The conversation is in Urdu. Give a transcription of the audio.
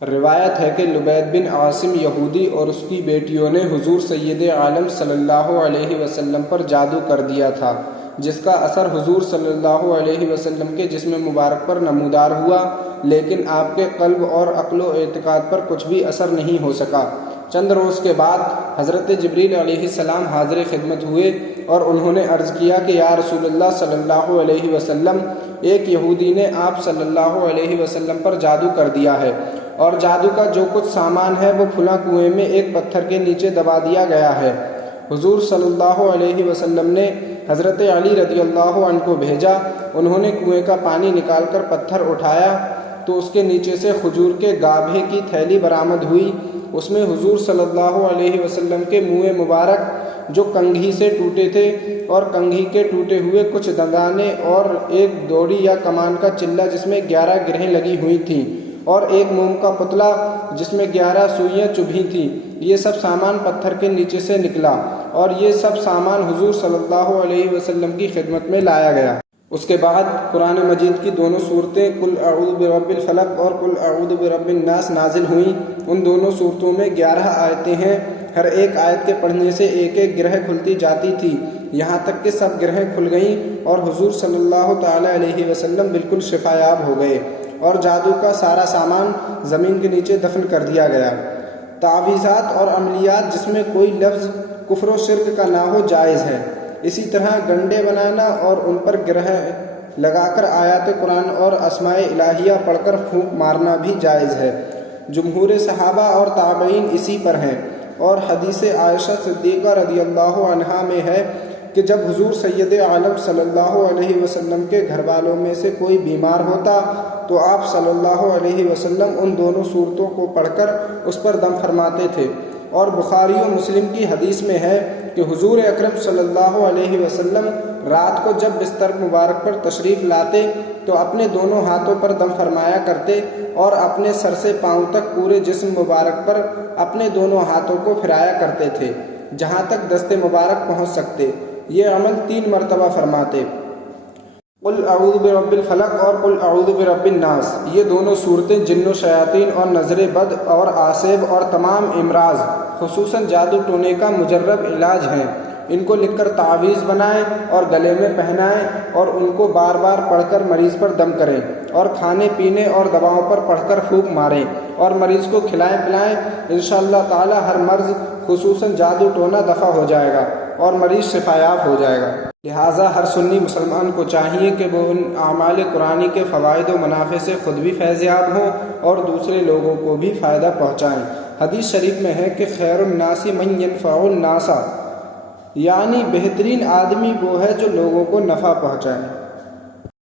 روایت ہے کہ لبید بن عاصم یہودی اور اس کی بیٹیوں نے حضور سید عالم صلی اللہ علیہ وسلم پر جادو کر دیا تھا، جس کا اثر حضور صلی اللہ علیہ وسلم کے جسم مبارک پر نمودار ہوا، لیکن آپ کے قلب اور عقل و اعتقاد پر کچھ بھی اثر نہیں ہو سکا۔ چند روز کے بعد حضرت جبریل علیہ السلام حاضر خدمت ہوئے اور انہوں نے عرض کیا کہ یا رسول اللہ صلی اللہ علیہ وسلم، ایک یہودی نے آپ صلی اللہ علیہ وسلم پر جادو کر دیا ہے، اور جادو کا جو کچھ سامان ہے وہ فلاں کنویں میں ایک پتھر کے نیچے دبا دیا گیا ہے۔ حضور صلی اللہ علیہ وسلم نے حضرت علی رضی اللہ عنہ کو بھیجا۔ انہوں نے کنویں کا پانی نکال کر پتھر اٹھایا تو اس کے نیچے سے کھجور کے گابھے کی تھیلی برآمد ہوئی۔ اس میں حضور صلی اللہ علیہ وسلم کے منہ مبارک جو کنگھی سے ٹوٹے تھے، اور کنگھی کے ٹوٹے ہوئے کچھ دندانے، اور ایک دوڑی یا کمان کا چلہ جس میں 11 گرہیں لگی ہوئی تھیں، اور ایک موم کا پتلا جس میں 11 سوئیاں چبھی تھیں، یہ سب سامان پتھر کے نیچے سے نکلا، اور یہ سب سامان حضور صلی اللہ علیہ وسلم کی خدمت میں لایا گیا۔ اس کے بعد قرآن مجید کی دونوں صورتیں قل اعوذ برب الفلق اور قل اعوذ برب الناس نازل ہوئیں۔ ان دونوں صورتوں میں 11 آیتیں ہیں۔ ہر ایک آیت کے پڑھنے سے ایک ایک گرہ کھلتی جاتی تھی، یہاں تک کہ سب گرہیں کھل گئیں اور حضور صلی اللہ تعالی علیہ وسلم بالکل شفا یاب ہو گئے، اور جادو کا سارا سامان زمین کے نیچے دفن کر دیا گیا۔ تعویذات اور عملیات جس میں کوئی لفظ کفر و شرک کا نہ ہو جائز ہے۔ اسی طرح گنڈے بنانا اور ان پر گرہ لگا کر آیات قرآن اور اسماء الہیہ پڑھ کر پھونک مارنا بھی جائز ہے۔ جمہور صحابہ اور تابعین اسی پر ہیں، اور حدیث عائشہ صدیقہ رضی اللہ عنہا میں ہے کہ جب حضور سید عالم صلی اللہ علیہ وسلم کے گھر والوں میں سے کوئی بیمار ہوتا تو آپ صلی اللہ علیہ وسلم ان دونوں صورتوں کو پڑھ کر اس پر دم فرماتے تھے۔ اور بخاری و مسلم کی حدیث میں ہے کہ حضور اکرم صلی اللہ علیہ وسلم رات کو جب بستر مبارک پر تشریف لاتے تو اپنے دونوں ہاتھوں پر دم فرمایا کرتے، اور اپنے سر سے پاؤں تک پورے جسم مبارک پر اپنے دونوں ہاتھوں کو پھرایا کرتے تھے جہاں تک دست مبارک پہنچ سکتے۔ یہ عمل 3 مرتبہ فرماتے۔ قل اعوذ برب الفلق اور قل اعوذ برب الناس، یہ دونوں صورتیں جن و شیاطین اور نظر بد اور آصب اور تمام امراض خصوصاً جادو ٹونے کا مجرب علاج ہیں۔ ان کو لکھ کر تعویذ بنائیں اور گلے میں پہنائیں، اور ان کو بار بار پڑھ کر مریض پر دم کریں، اور کھانے پینے اور دواؤں پر پڑھ کر پھونک ماریں، اور مریض کو کھلائیں پلائیں۔ انشاءاللہ تعالی ہر مرض خصوصاً جادو ٹونا دفع ہو جائے گا اور مریض شفایاب ہو جائے گا۔ لہٰذا ہر سنی مسلمان کو چاہیے کہ وہ ان اعمال قرآنی کے فوائد و منافع سے خود بھی فیض یاب ہوں اور دوسرے لوگوں کو بھی فائدہ پہنچائیں۔ حدیث شریف میں ہے کہ خیر الناس من ینفع الناس، یعنی بہترین آدمی وہ ہے جو لوگوں کو نفع پہنچائے۔